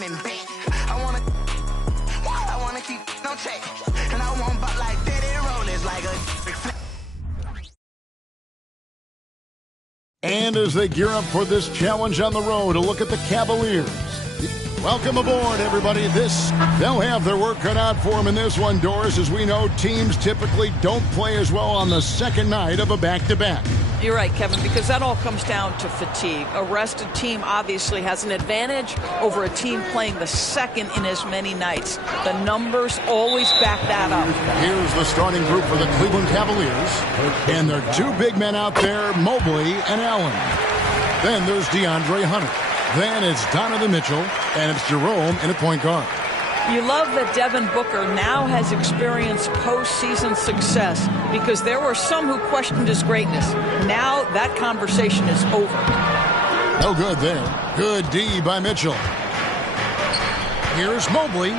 I'm in bed. I wanna keep no check. And I want butt like Daddy Rollers like a. And as they gear up for this challenge on the road, a look at the Cavaliers. Welcome aboard, everybody. They'll have their work cut out for them in this one, Doris. As we know, teams typically don't play as well on the second night of a back-to-back. You're right, Kevin, because that all comes down to fatigue. A rested team obviously has an advantage over a team playing the second in as many nights. The numbers always back that up. Here's the starting group for the Cleveland Cavaliers. And there are two big men out there, Mobley and Allen. Then there's DeAndre Hunter. Then it's Donovan Mitchell, and it's Jerome in a point guard. You love that Devin Booker now has experienced postseason success because there were some who questioned his greatness. Now that conversation is over. No good there. Good D by Mitchell. Here's Mobley.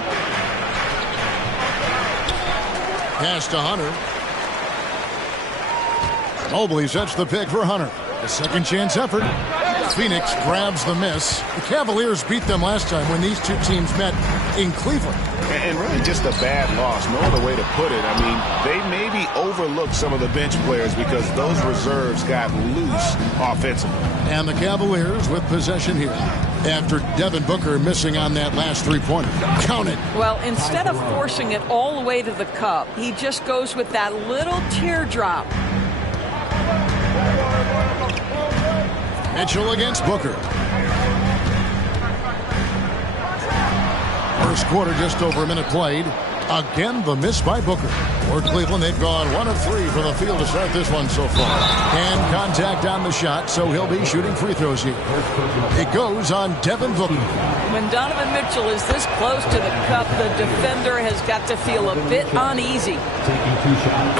Pass to Hunter. Mobley sets the pick for Hunter. A second chance effort. Phoenix grabs the miss. The Cavaliers beat them last time when these two teams met in Cleveland. And really just a bad loss. No other way to put it. I mean, they maybe overlooked some of the bench players because those reserves got loose offensively. And the Cavaliers with possession here after Devin Booker missing on that last three-pointer. Count it. Well, instead of forcing it all the way to the cup, he just goes with that little teardrop. Mitchell against Booker. First quarter, just over a minute played. Again, the miss by Booker. For Cleveland, they've gone 1 of 3 from the field to start this one so far. And contact on the shot, so he'll be shooting free throws here. It goes on Devin Booker. When Donovan Mitchell is this close to the cup, the defender has got to feel a bit uneasy.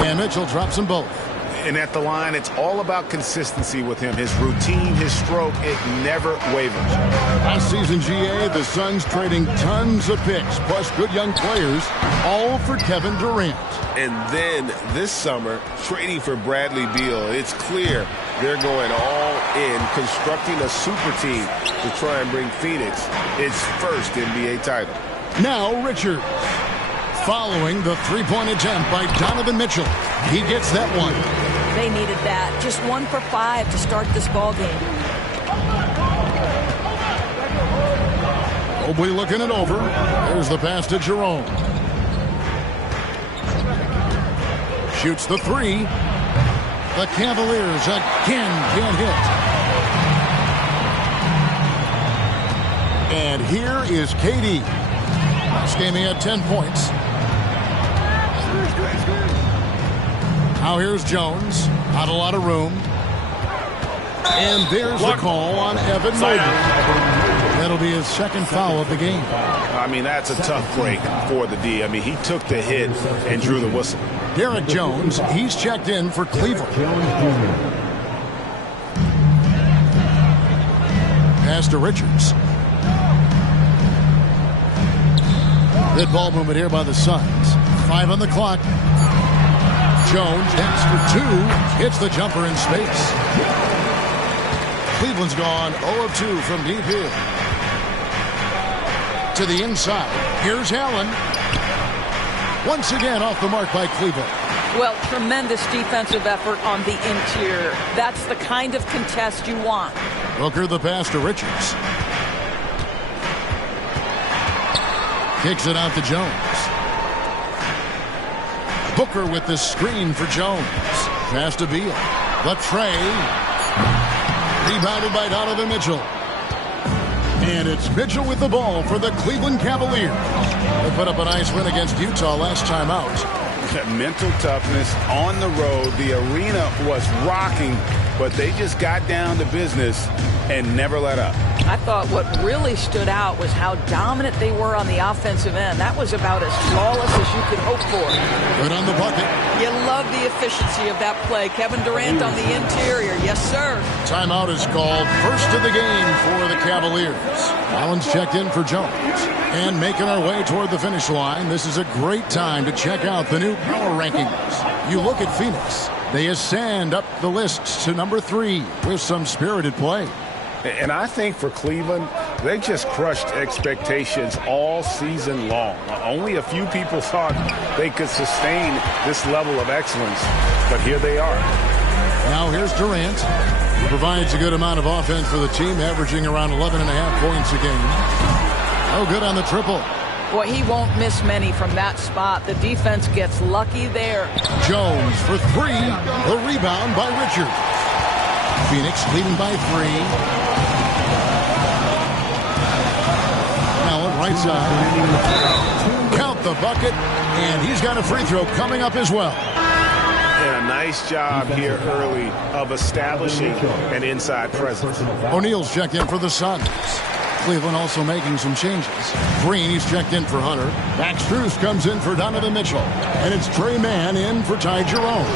And Mitchell drops them both. And at the line, it's all about consistency with him. His routine, his stroke, it never wavers. Last season, GA, the Suns trading tons of picks, plus good young players, all for Kevin Durant. And then this summer, trading for Bradley Beal. It's clear they're going all in, constructing a super team to try and bring Phoenix its first NBA title. Now Richards. Following the three-point attempt by Donovan Mitchell. He gets that one. They needed that. Just 1 for 5 to start this ball game. Mobley looking it over. There's the pass to Jerome. Shoots the three. The Cavaliers again can't hit. And here is KD. This game he had 10 points. Now here's Jones. Not a lot of room. And there's the call on Evan Mobley. That'll be his second foul of the game. I mean, that's a tough break for the D. I mean, he took the hit and drew the whistle. Derek Jones, he's checked in for Cleveland. Pass to Richards. Good ball movement here by the Suns. 5 on the clock. Jones next for 2. Hits the jumper in space. Cleveland's gone 0 of 2 from deep here. To the inside. Here's Allen. Once again off the mark by Cleveland. Well, tremendous defensive effort on the interior. That's the kind of contest you want. Booker the pass to Richards. Kicks it out to Jones. Booker with the screen for Jones. Pass to Beal. The tray. Rebounded by Donovan Mitchell. And it's Mitchell with the ball for the Cleveland Cavaliers. They put up a nice win against Utah last time out. Mental toughness on the road. The arena was rocking, but they just got down to business and never let up. I thought what really stood out was how dominant they were on the offensive end. That was about as flawless as you could hope for. Good on the bucket. You love the efficiency of that play. Kevin Durant on the interior. Yes, sir. Timeout is called. First of the game for the Cavaliers. Allen's checked in for Jones. And making our way toward the finish line, this is a great time to check out the new power rankings. You look at Phoenix. They ascend up the list to number 3 with some spirited play. And I think for Cleveland, They just crushed expectations all season long. Only a few people thought they could sustain this level of excellence, but here they are. Now here's Durant, who provides a good amount of offense for the team, averaging around 11.5 points a game. No good on the triple. Boy, he won't miss many from that spot. The defense gets lucky there. Jones for three. The rebound by Richards. Phoenix leading by 3. Allen right side. Count the bucket, and he's got a free throw coming up as well. And a nice job here early of establishing an inside presence. O'Neal's checked in for the Suns. Cleveland also making some changes. Green, he's checked in for Hunter. Max Strus comes in for Donovan Mitchell. And it's Trey Mann in for Ty Jerome.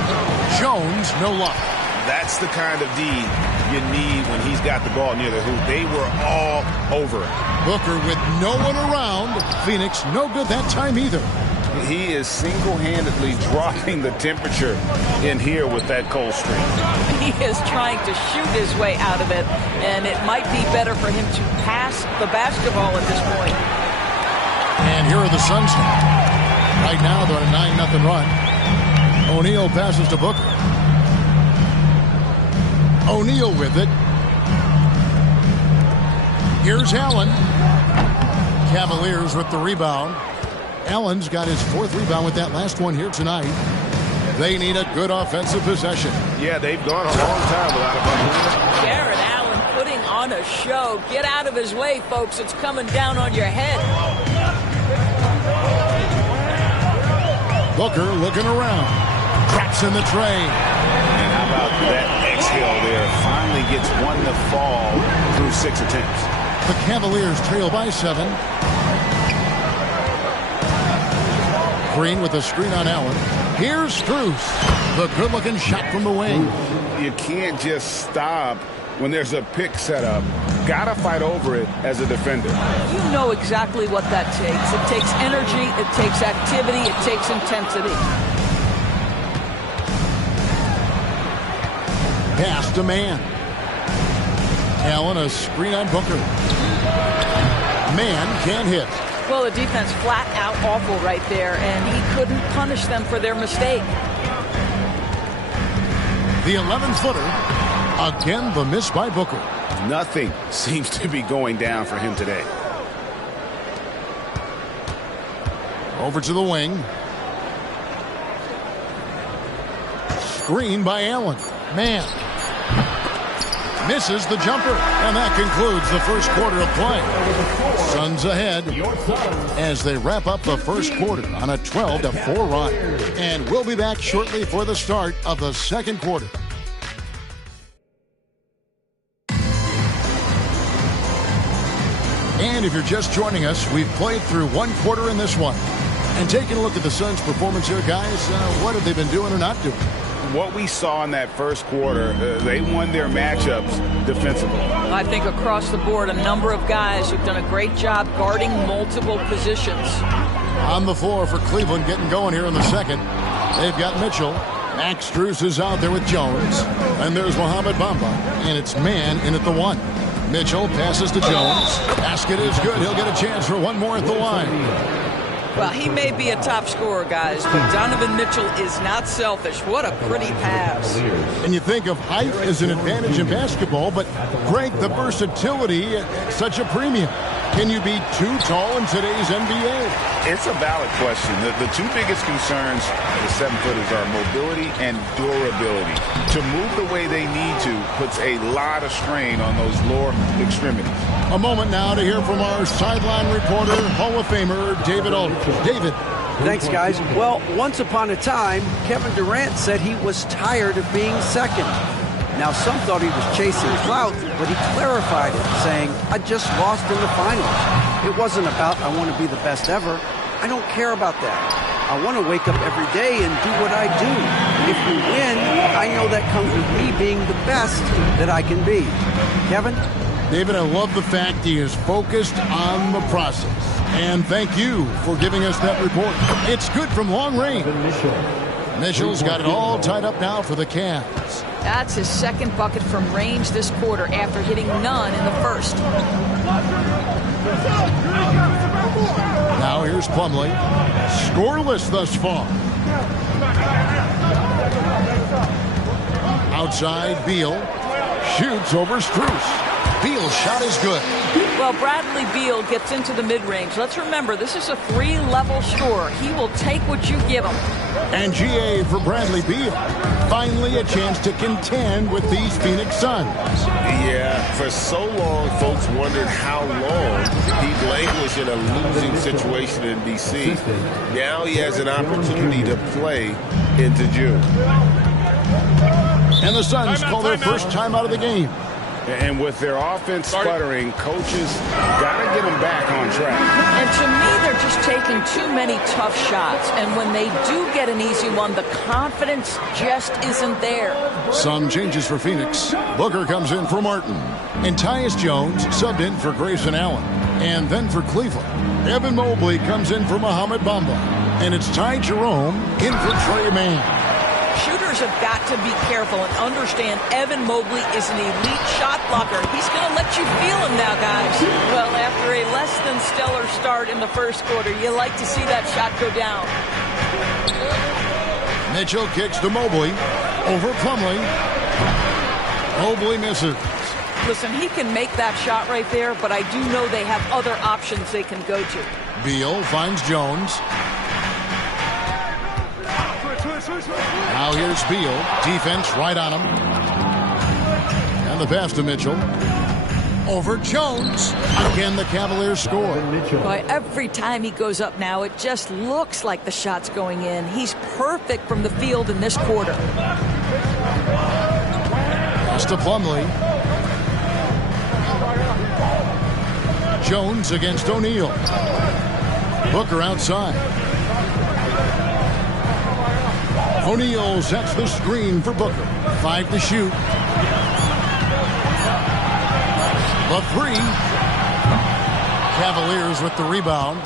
Jones, no luck. That's the kind of D you need when he's got the ball near the hoop. They were all over it. Booker with no one around. Phoenix, no good that time either. He is single-handedly dropping the temperature in here with that cold streak. He is trying to shoot his way out of it, and it might be better for him to pass the basketball at this point. And here are the Suns now. Right now, they're on a 9-0 run. O'Neal passes to Booker. O'Neal with it. Here's Allen. Cavaliers with the rebound. Allen's got his 4th rebound with that last one here tonight. They need a good offensive possession. Yeah, they've gone a long time without a bucket. Jarrett Allen putting on a show. Get out of his way, folks. It's coming down on your head. Booker looking around. Traps in the train. And how about that exhale there? Finally gets one to fall through 6 attempts. The Cavaliers trail by 7. Green with a screen on Allen. Here's Strus. The good-looking shot from the wing. You can't just stop when there's a pick set up. Gotta fight over it as a defender. You know exactly what that takes. It takes energy, it takes activity, it takes intensity. Pass to Mann. Allen, a screen on Booker. Mann can't hit. Well, the defense flat out awful right there, and he couldn't punish them for their mistake. The 11-footer. Again, the miss by Booker. Nothing seems to be going down for him today. Over to the wing. Screen by Allen. Mann. Misses the jumper. And that concludes the first quarter of play. Suns ahead as they wrap up the first quarter on a 12-4 run. And we'll be back shortly for the start of the second quarter. And if you're just joining us, we've played through one quarter in this one. And taking a look at the Suns' performance here, guys, what have they been doing or not doing? What we saw in that first quarter, they won their matchups defensively. I think across the board, a number of guys who've done a great job guarding multiple positions. On the floor for Cleveland getting going here in the second. They've got Mitchell. Max Strus is out there with Jones. And there's Mohamed Bamba. And it's Mann in at the 1. Mitchell passes to Jones. Basket is good. He'll get a chance for one more at the line. Well, he may be a top scorer, guys, but Donovan Mitchell is not selfish. What a pretty pass. And you think of height as an advantage in basketball, but Greg, the versatility at such a premium. Can you be too tall in today's NBA? It's a valid question. The two biggest concerns of the 7-footers are mobility and durability. To move the way they need to puts a lot of strain on those lower extremities. A moment now to hear from our sideline reporter, Hall of Famer David Aldridge. David. Thanks, guys. Well, once upon a time, Kevin Durant said he was tired of being second. Now, some thought he was chasing clout, but he clarified it, saying, I just lost in the finals. It wasn't about I want to be the best ever. I don't care about that. I want to wake up every day and do what I do. If we win, I know that comes with me being the best that I can be. Kevin? David, I love the fact he is focused on the process. And thank you for giving us that report. It's good from long range. Mitchell's got it all tied up now for the Cavs. That's his second bucket from range this quarter after hitting none in the first. Now here's Plumlee. Scoreless thus far. Outside, Beal shoots over Strus. Beal's shot is good. Well, Bradley Beal gets into the mid-range. Let's remember, this is a 3-level scorer. He will take what you give him. And GA for Bradley Beal. Finally a chance to contend with these Phoenix Suns. Yeah, for so long, folks wondered how long he'd languish in a losing situation in D.C. Now he has an opportunity to play into June. And the Suns call their first time out of the game. And with their offense sputtering, coaches got to get them back on track. And to me, they're just taking too many tough shots. And when they do get an easy one, the confidence just isn't there. Some changes for Phoenix. Booker comes in for Martin. And Tyus Jones subbed in for Grayson Allen. And then for Cleveland, Evan Mobley comes in for Mohamed Bamba. And it's Ty Jerome in for Trey Mann. Shooters have got to be careful and understand Evan Mobley is an elite shot blocker. He's going to let you feel him now, guys. Well, after a less than stellar start in the first quarter, you like to see that shot go down. Mitchell kicks to Mobley. Over Plumlee. Mobley misses. Listen, he can make that shot right there, but I do know they have other options they can go to. Beal finds Jones. Now here's Beal. Defense right on him. And the pass to Mitchell. Over Jones. Again, the Cavaliers score. Boy, every time he goes up now, it just looks like the shot's going in. He's perfect from the field in this quarter. Pass to Plumlee. Jones against O'Neal. Booker outside. O'Neal sets the screen for Booker. 5 to shoot. The 3. Cavaliers with the rebound.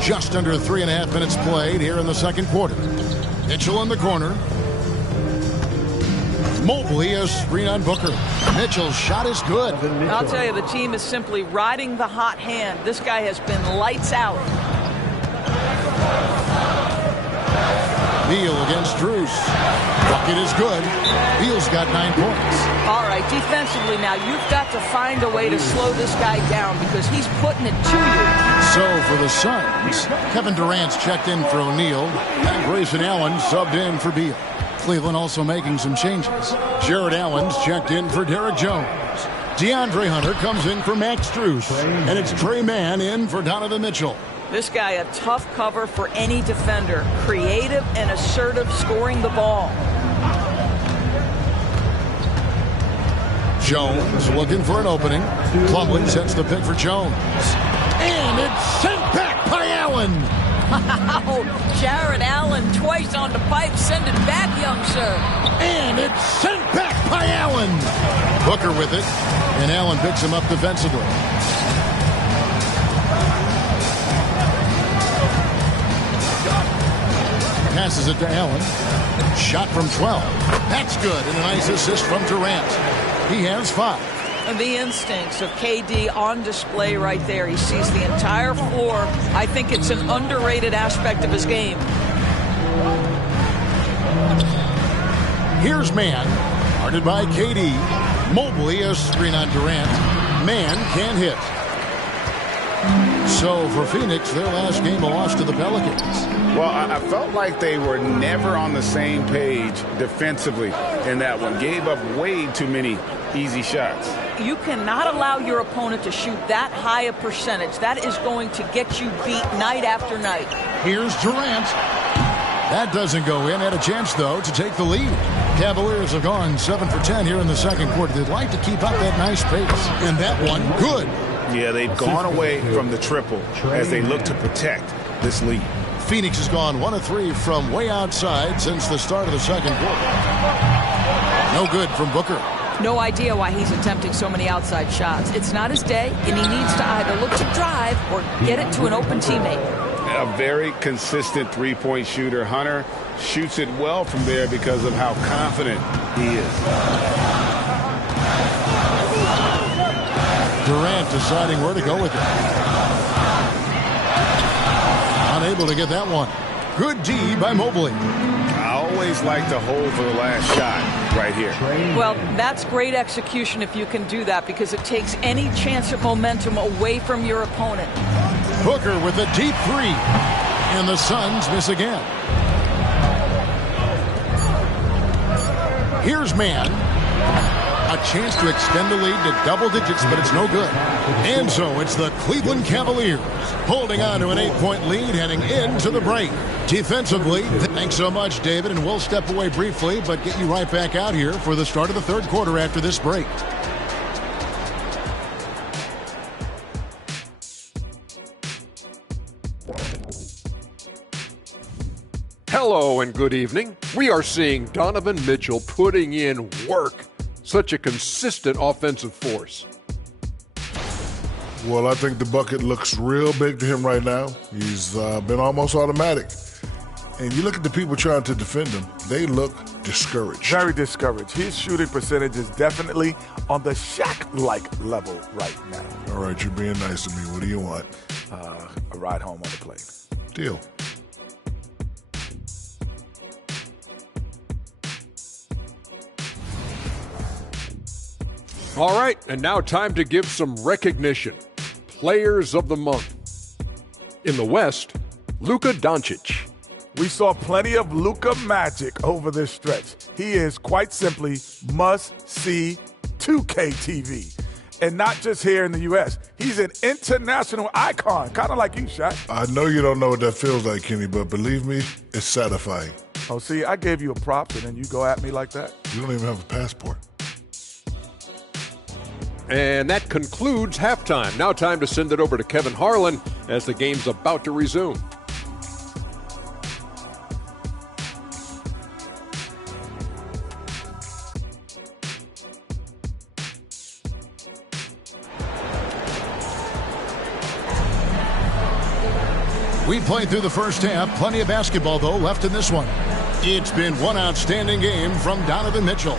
Just under 3.5 minutes played here in the second quarter. Mitchell in the corner. Mobley a screen on Booker. Mitchell's shot is good. I'll tell you, the team is simply riding the hot hand. This guy has been lights out. Beal against Strus. Bucket is good. Beal's got 9 points. All right, defensively now, you've got to find a way to slow this guy down because he's putting it to you. So for the Suns, Kevin Durant's checked in for O'Neal, and Grayson Allen subbed in for Beal. Cleveland also making some changes. Jared Allen's checked in for Derek Jones. DeAndre Hunter comes in for Max Strus, and it's Trey Mann in for Donovan Mitchell. This guy, a tough cover for any defender. Creative and assertive scoring the ball. Jones looking for an opening. Plumlee sets the pick for Jones. And it's sent back by Allen. Wow, Jared Allen twice on the pipe. Send it back, young sir. And it's sent back by Allen. Booker with it. And Allen picks him up defensively. Passes it to Allen. Shot from 12. That's good. And a nice assist from Durant. He has 5. And the instincts of KD on display right there. He sees the entire floor. I think it's an underrated aspect of his game. Here's Mann. Guarded by KD. Mobley a screen on Durant. Mann can't hit. So for Phoenix, their last game a loss to the Pelicans. Well, I felt like they were never on the same page defensively in that one. Gave up way too many easy shots. You cannot allow your opponent to shoot that high a percentage. That is going to get you beat night after night. Here's Durant. That doesn't go in. Had a chance, though, to take the lead. Cavaliers have gone 7 for 10 here in the second quarter. They'd like to keep up that nice pace. And that one, good. Yeah, they've gone away from the triple as they look to protect this lead. Phoenix has gone 1 of 3 from way outside since the start of the second quarter. No good from Booker. No idea why he's attempting so many outside shots. It's not his day, and he needs to either look to drive or get it to an open teammate. A very consistent three-point shooter. Hunter shoots it well from there because of how confident he is. Durant deciding where to go with it. Unable to get that one. Good D by Mobley. I always like to hold for the last shot right here. Well, that's great execution if you can do that, because it takes any chance of momentum away from your opponent. Booker with a deep three. And the Suns miss again. Here's Man. A chance to extend the lead to double digits, but it's no good. And so it's the Cleveland Cavaliers holding on to an 8-point lead heading into the break. Defensively, thanks so much, David, and we'll step away briefly, but get you right back out here for the start of the third quarter after this break. Hello and good evening. We are seeing Donovan Mitchell putting in work. Such a consistent offensive force. Well, I think the bucket looks real big to him right now. He's been almost automatic. And you look at the people trying to defend him, they look discouraged. Very discouraged. His shooting percentage is definitely on the Shaq-like level right now. All right, you're being nice to me. What do you want? A ride home on the plane. Deal. All right, and now time to give some recognition. Players of the month. In the West, Luka Doncic. We saw plenty of Luka magic over this stretch. He is quite simply must-see 2K TV. And not just here in the U.S. He's an international icon, kind of like you, Shaq. I know you don't know what that feels like, Kenny, but believe me, it's satisfying. Oh, see, I gave you a prop, and then you go at me like that? You don't even have a passport. And that concludes halftime. Now time to send it over to Kevin Harlan as the game's about to resume. We played through the first half. Plenty of basketball, though, left in this one. It's been one outstanding game from Donovan Mitchell.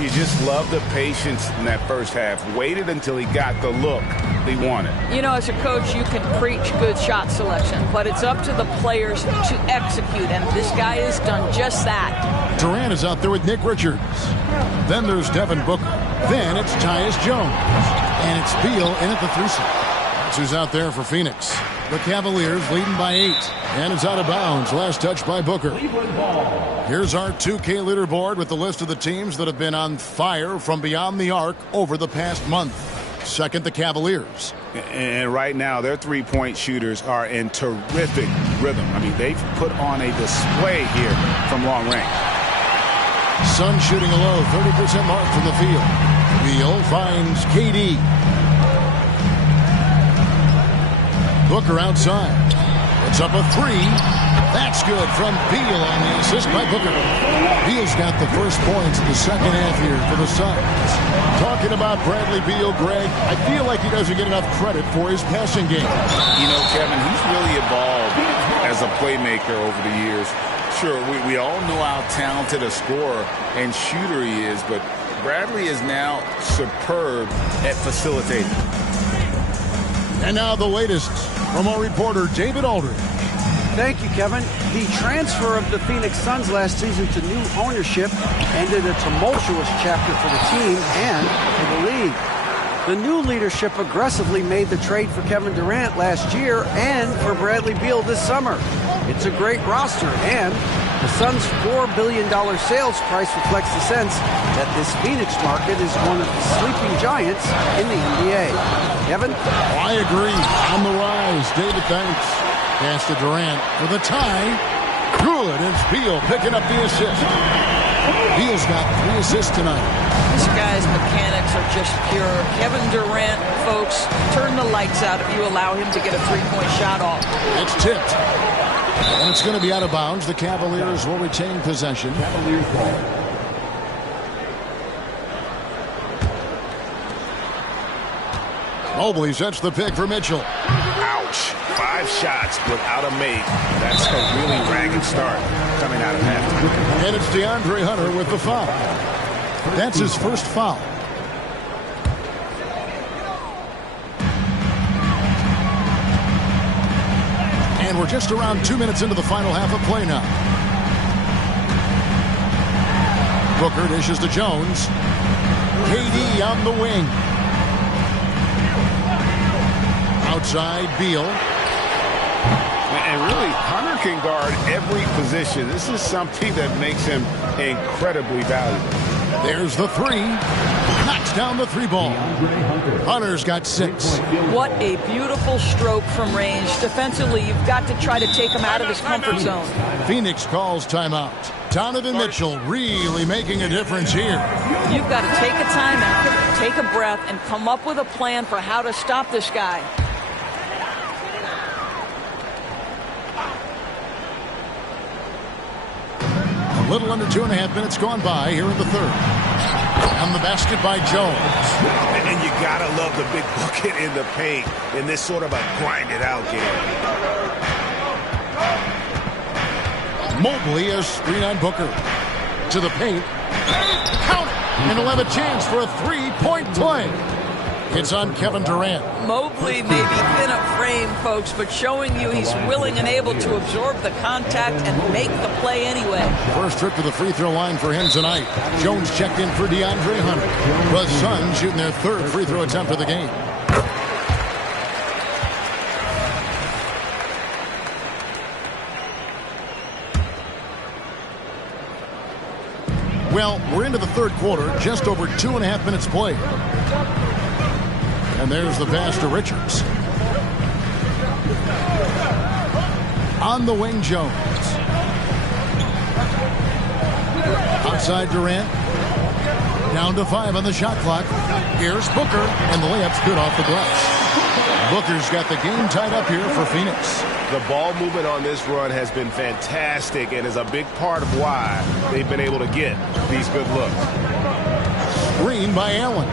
You just love the patience in that first half. Waited until he got the look he wanted. You know, as a coach, you can preach good shot selection, but it's up to the players to execute, and this guy has done just that. Durant is out there with Nick Richards. Then there's Devin Booker. Then it's Tyus Jones. And it's Beal in at the 3 slot. That's who's out there for Phoenix. The Cavaliers leading by 8. And it's out of bounds. Last touch by Booker. Here's our 2K leaderboard with the list of the teams that have been on fire from beyond the arc over the past month. Second, the Cavaliers. And right now, their three-point shooters are in terrific rhythm. I mean, they've put on a display here from long range. Suns shooting a low 30% mark from the field. Beal finds KD. Booker outside. It's up a 3. That's good from Beal on the assist by Booker. Beal's got the first points in the second half here for the Suns. Talking about Bradley Beal, Greg, I feel like he doesn't get enough credit for his passing game. You know, Kevin, he's really evolved as a playmaker over the years. Sure, we all know how talented a scorer and shooter he is, but Bradley is now superb at facilitating. And now the latest from our reporter, David Aldridge. Thank you, Kevin. The transfer of the Phoenix Suns last season to new ownership ended a tumultuous chapter for the team and for the league. The new leadership aggressively made the trade for Kevin Durant last year and for Bradley Beal this summer. It's a great roster, and the Suns' $4 billion sales price reflects the sense that this Phoenix market is one of the sleeping giants in the NBA. Kevin? I agree. On the rise. David, thanks. Pass to Durant for the tie. Good. It's Beal picking up the assist. Beal's got 3 assists tonight. This guy's mechanics are just pure. Kevin Durant, folks, turn the lights out if you allow him to get a three-point shot off. It's tipped. And it's going to be out of bounds. The Cavaliers will retain possession. Mobley sets the pick for Mitchell. Ouch. 5 shots without a make. That's a really ragged start coming out of halftime. And it's DeAndre Hunter with the foul. That's his first foul. And we're just around 2 minutes into the final half of play now. Booker dishes to Jones. KD on the wing. Outside, Beal. And really, Hunter can guard every position. This is something that makes him incredibly valuable. There's the three. Knocks down the 3 ball. Hunter's got 6. What a beautiful stroke from range. Defensively, you've got to try to take him out of his comfort zone. Phoenix calls timeout. Donovan Mitchell really making a difference here. You've got to take a timeout, take a breath, and come up with a plan for how to stop this guy. A little under 2.5 minutes gone by here in the third. And the basket by Jones. And you gotta love the big bucket in the paint in this sort of a grind-it-out game. Mobley has screen on Booker. To the paint. Count it! And he'll have a chance for a 3-point play. It's on Kevin Durant. Mobley may be thin of frame, folks, but showing you he's willing and able to absorb the contact and make the play anyway. First trip to the free throw line for him tonight. Jones checked in for DeAndre Hunter. The Suns shooting their 3rd free throw attempt of the game. Well, we're into the 3rd quarter, just over 2.5 minutes played. And there's the pass to Richards. On the wing, Jones. Outside Durant. Down to 5 on the shot clock. Here's Booker, and the layup's good off the glass. Booker's got the game tied up here for Phoenix. The ball movement on this run has been fantastic and is a big part of why they've been able to get these good looks. Screen by Allen.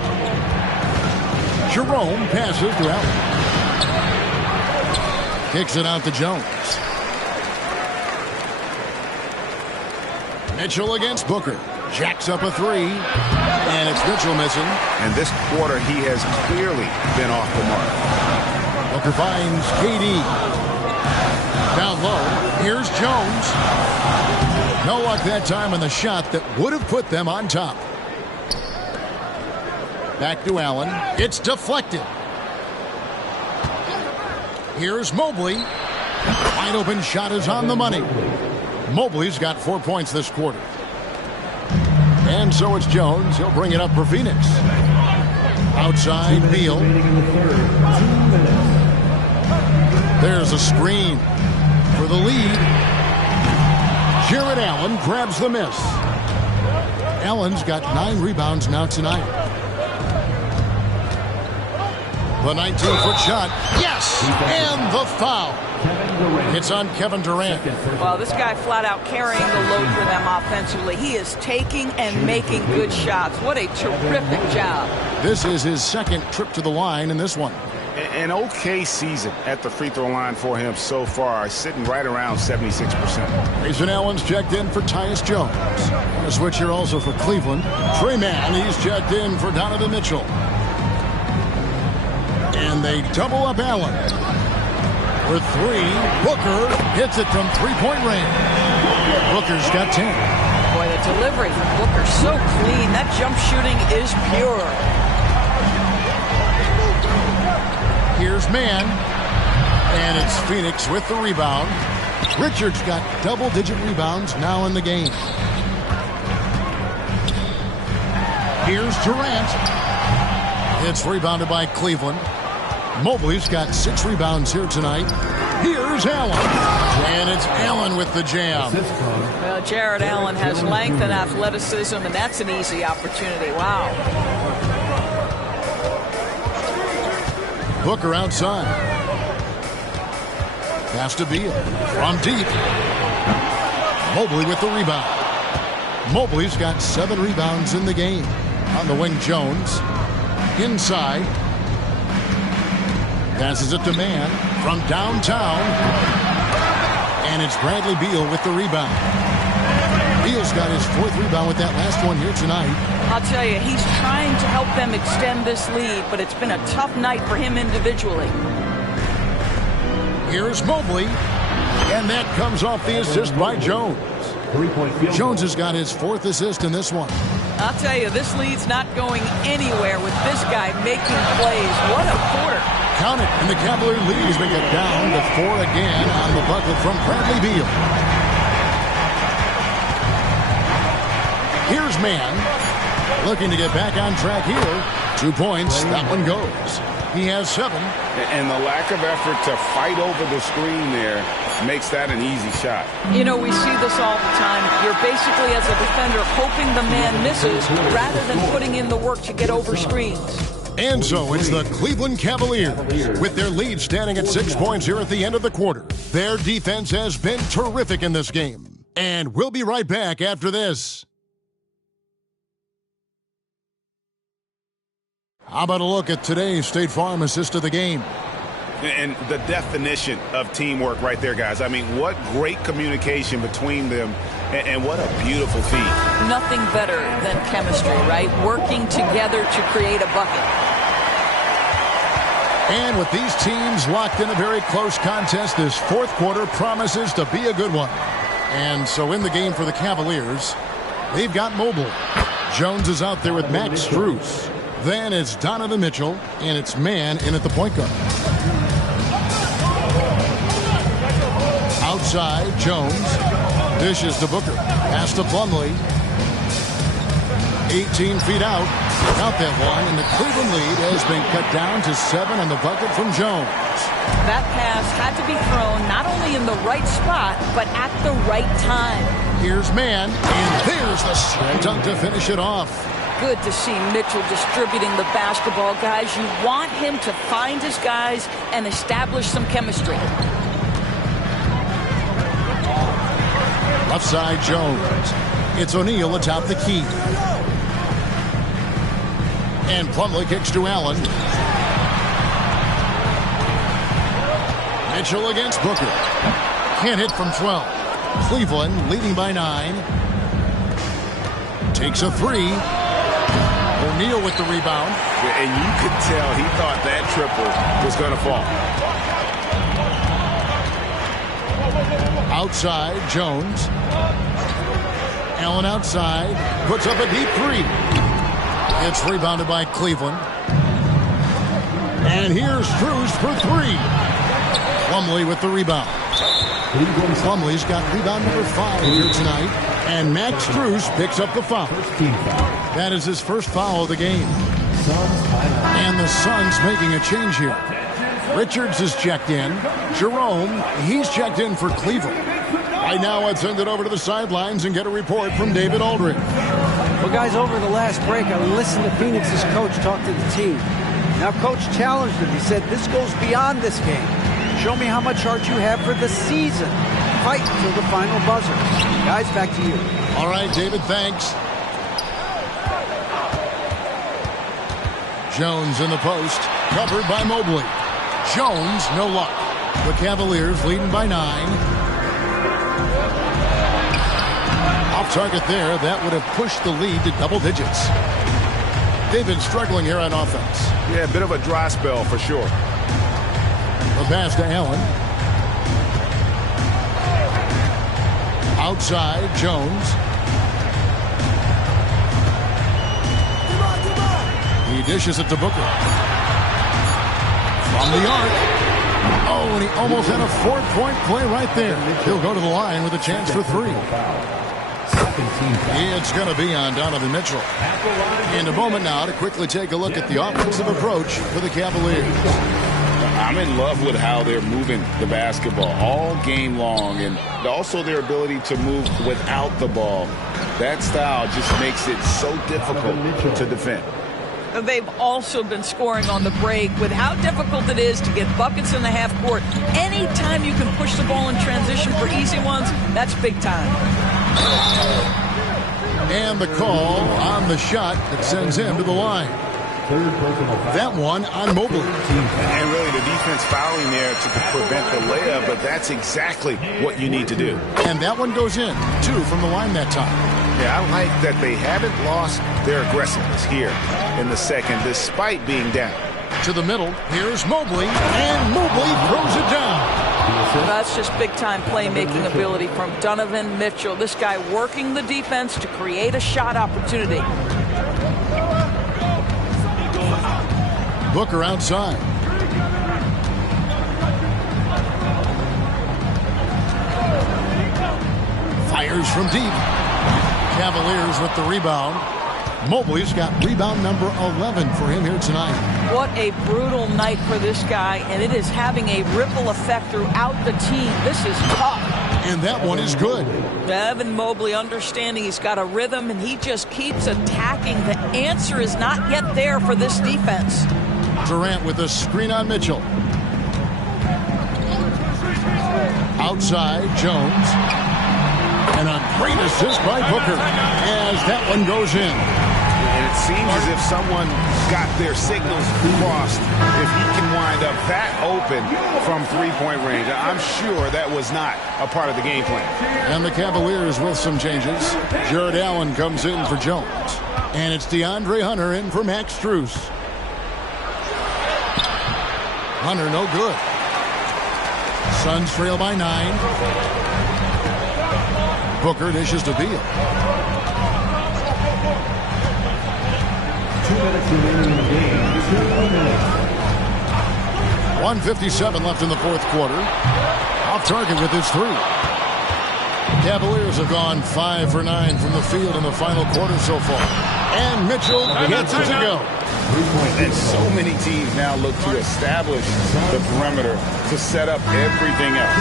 Jerome passes to Allen. Kicks it out to Jones. Mitchell against Booker. Jacks up a 3. And it's Mitchell missing. And this quarter, he has clearly been off the mark. Booker finds KD. Down low. Here's Jones. No luck that time on the shot that would have put them on top. Back to Allen. It's deflected. Here's Mobley. Wide open shot is on the money. Mobley's got 4 points this quarter. And so it's Jones. He'll bring it up for Phoenix. Outside, Beal. There's a screen for the lead. Jared Allen grabs the miss. Allen's got 9 rebounds now tonight. The 19-foot shot. Yes! And the foul. It's on Kevin Durant. Well, this guy flat out carrying the load for them offensively. He is taking and making good shots. What a terrific job. This is his 2nd trip to the line in this one. An okay season at the free throw line for him so far, sitting right around 76%. Grayson Allen's checked in for Tyus Jones. A switch here also for Cleveland. Trey Mann, he's checked in for Donovan Mitchell. And they double up Allen. For 3, Booker hits it from 3-point range. Booker's got 10. Boy, the delivery from Booker so clean. That jump shooting is pure. Here's Mann. And it's Phoenix with the rebound. Richards got double-digit rebounds now in the game. Here's Durant. It's rebounded by Cleveland. Mobley's got 6 rebounds here tonight. Here's Allen. And it's Allen with the jam. Well, Jared Allen has length and athleticism, and that's an easy opportunity. Wow. Booker outside. Pass to Beal. From deep. Mobley with the rebound. Mobley's got 7 rebounds in the game. On the wing, Jones. Inside. Passes it to Mann. from downtown. And it's Bradley Beal with the rebound. Beal's got his 4th rebound with that last one here tonight. I'll tell you, he's trying to help them extend this lead, but it's been a tough night for him individually. Here's Mobley, and that comes off the assist by Jones. Jones has got his 4th assist in this one. I'll tell you, this lead's not going anywhere with this guy making plays. What a quarter. Count it, and the Cavalier lead has been cut down to 4 again on the bucket from Bradley Beal. Here's Mann, looking to get back on track here. 2 points, that one goes. He has 7. And the lack of effort to fight over the screen there makes that an easy shot. You know, we see this all the time. You're basically, as a defender, hoping the man misses rather than putting in the work to get over screens. And so it's the Cleveland Cavaliers with their lead standing at 6 points here at the end of the quarter. Their defense has been terrific in this game. And we'll be right back after this. How about a look at today's State Farm assist of the game? And the definition of teamwork right there, guys. I mean, what great communication between them, and what a beautiful feat. Nothing better than chemistry, right? Working together to create a bucket. And with these teams locked in a very close contest, this 4th quarter promises to be a good one. And so in the game for the Cavaliers, they've got Mobley. Jones is out there with Max Strus. Then it's Donovan Mitchell, and it's Mann in at the point guard. Outside, Jones dishes to Booker. Pass to Plumlee. 18 feet out. Count that one, and the Cleveland lead has been cut down to 7 on the bucket from Jones. That pass had to be thrown not only in the right spot, but at the right time. Here's Mann, and there's the slam dunk to finish it off. Good to see Mitchell distributing the basketball, guys. You want him to find his guys and establish some chemistry. Left side, Jones. It's O'Neal atop the key. And Plumlee kicks to Allen. Mitchell against Booker. Can't hit from 12. Cleveland leading by 9. Takes a 3. O'Neal with the rebound. And you could tell he thought that triple was going to fall. Outside, Jones. Allen outside. Puts up a deep 3. It's rebounded by Cleveland. And here's Strus for 3. Plumlee with the rebound. Plumlee's got rebound number 5 here tonight. And Max Strus picks up the foul. That is his first foul of the game. And the Suns making a change here. Richards is checked in. Jerome, he's checked in for Cleveland. Right now, let's send it over to the sidelines and get a report from David Aldridge. Well, guys, over the last break, I listened to Phoenix's coach talk to the team. Now, coach challenged him. He said, this goes beyond this game. Show me how much heart you have for the season. Fight till the final buzzer. Guys, back to you. All right, David, thanks. Jones in the post, covered by Mobley. Jones, no luck. The Cavaliers leading by 9. Off target there, that would have pushed the lead to double digits. They've been struggling here on offense. Yeah, a bit of a dry spell for sure. The pass to Allen. Outside, Jones. He dishes it to Booker. From the arc. Oh, and he almost had a 4-point play right there. He'll go to the line with a chance for 3. It's going to be on Donovan Mitchell. In a moment now to quickly take a look at the offensive approach for the Cavaliers. I'm in love with how they're moving the basketball all game long, and also their ability to move without the ball. That style just makes it so difficult to defend. They've also been scoring on the break with how difficult it is to get buckets in the half court. Anytime you can push the ball in transition for easy ones, that's big time. And the call on the shot that sends him to the line. That one on Mobley. And really the defense fouling there to prevent the layup, but that's exactly what you need to do. And that one goes in. 2 from the line that time. Yeah, I like that they haven't lost their aggressiveness here in the second, despite being down. To the middle, here's Mobley, and Mobley throws it down. That's just big-time playmaking ability from Donovan Mitchell. This guy working the defense to create a shot opportunity. Booker outside. Fires from deep. Cavaliers with the rebound. Mobley's got rebound number 11 for him here tonight. What a brutal night for this guy, and it is having a ripple effect throughout the team. This is tough. And that one is good. Evan Mobley understanding he's got a rhythm, and he just keeps attacking. The answer is not yet there for this defense. Durant with a screen on Mitchell. Outside, Jones. And a great assist by Booker as that one goes in. And it seems as if someone got their signals crossed. If he can wind up that open from three-point range, I'm sure that was not a part of the game plan. And the Cavaliers with some changes. Jared Allen comes in for Jones. And it's DeAndre Hunter in for Max Strus. Hunter no good. Suns trail by 9. Booker dishes to Beal. 2 minutes remaining in the game. 1:57 left in the fourth quarter. Off target with his 3. Cavaliers have gone 5 for 9 from the field in the final quarter so far. And Mitchell gets it to go. And so many teams now look to establish the perimeter to set up everything else.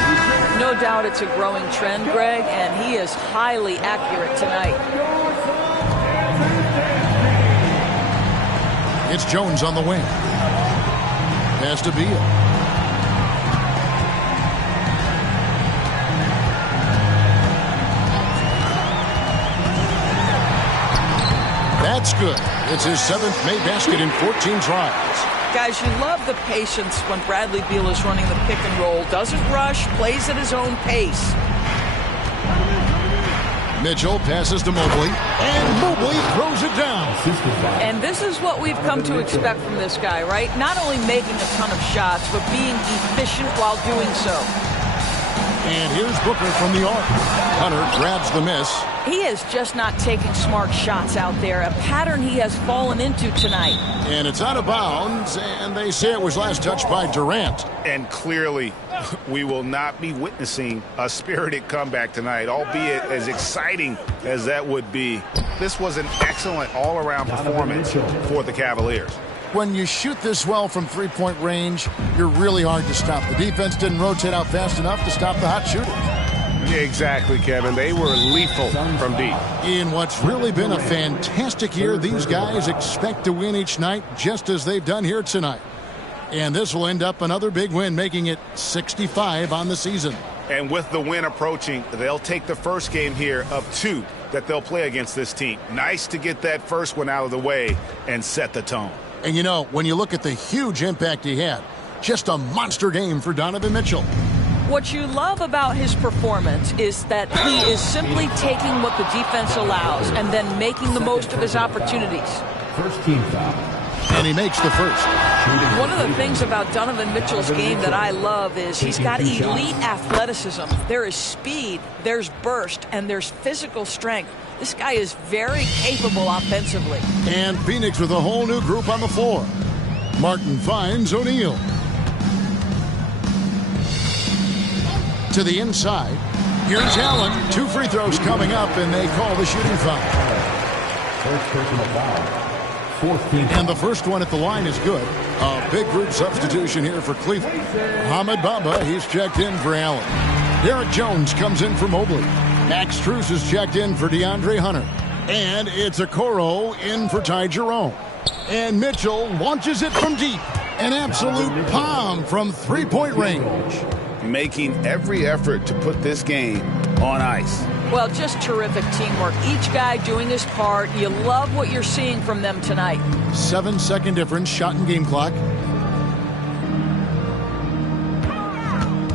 No doubt it's a growing trend, Greg, and he is highly accurate tonight. It's Jones on the wing. Pass to Beal. That's good. It's his 7th made basket in 14 tries. Guys, you love the patience when Bradley Beal is running the pick and roll. Doesn't rush, plays at his own pace. Mitchell passes to Mobley, and Mobley throws it down. And this is what we've come to expect from this guy, right? Not only making a ton of shots, but being efficient while doing so. And here's Booker from the arc. Hunter grabs the miss. He is just not taking smart shots out there, a pattern he has fallen into tonight. And it's out of bounds, and they say it was last touched by Durant. And clearly, we will not be witnessing a spirited comeback tonight, albeit as exciting as that would be. This was an excellent all-around performance for the Cavaliers. When you shoot this well from three-point range, you're really hard to stop. The defense didn't rotate out fast enough to stop the hot shooters. Exactly, Kevin. They were lethal from deep. In what's really been a fantastic year, these guys expect to win each night just as they've done here tonight. And this will end up another big win, making it 65 on the season. And with the win approaching, they'll take the first game here of 2 that they'll play against this team. Nice to get that first one out of the way and set the tone. And you know, when you look at the huge impact he had, just a monster game for Donovan Mitchell. What you love about his performance is that he is simply taking what the defense allows and then making the most of his opportunities. First team foul. And he makes the first. One of the things about Donovan Mitchell's game that I love is he's got elite athleticism. There is speed, there's burst, and there's physical strength. This guy is very capable offensively. And Phoenix with a whole new group on the floor. Martin finds O'Neal. To the inside. Here's Allen. 2 free throws coming up, and they call the shooting foul. First personal foul. Fourth team. And the first one at the line is good. A big group substitution here for Cleveland. Mohamed Bamba, he's checked in for Allen. Derek Jones comes in for Mobley. Max Strus is checked in for DeAndre Hunter. And it's Okoro in for Ty Jerome. And Mitchell launches it from deep. An absolute bomb from three-point range. Making every effort to put this game on ice. Well, just terrific teamwork. Each guy doing his part. You love what you're seeing from them tonight. 7-second difference, shot and game clock.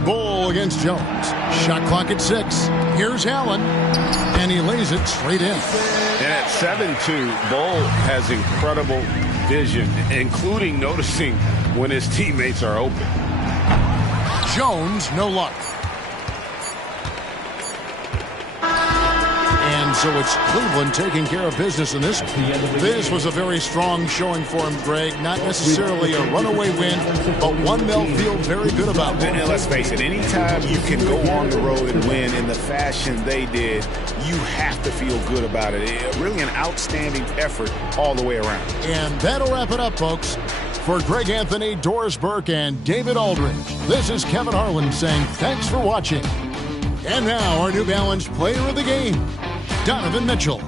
Bull against Jones. Shot clock at 6. Here's Allen, and he lays it straight in. And at 7-2, Bull has incredible vision, including noticing when his teammates are open. Jones, no luck. And so it's Cleveland taking care of business in this. This was a very strong showing for him, Greg. Not necessarily a runaway win, but one they'll feel very good about. And let's face it, anytime you can go on the road and win in the fashion they did, you have to feel good about it. Really an outstanding effort all the way around. And that'll wrap it up, folks. For Greg Anthony, Doris Burke, and David Aldridge, this is Kevin Harlan saying thanks for watching. And now our New Balance player of the game, Donovan Mitchell.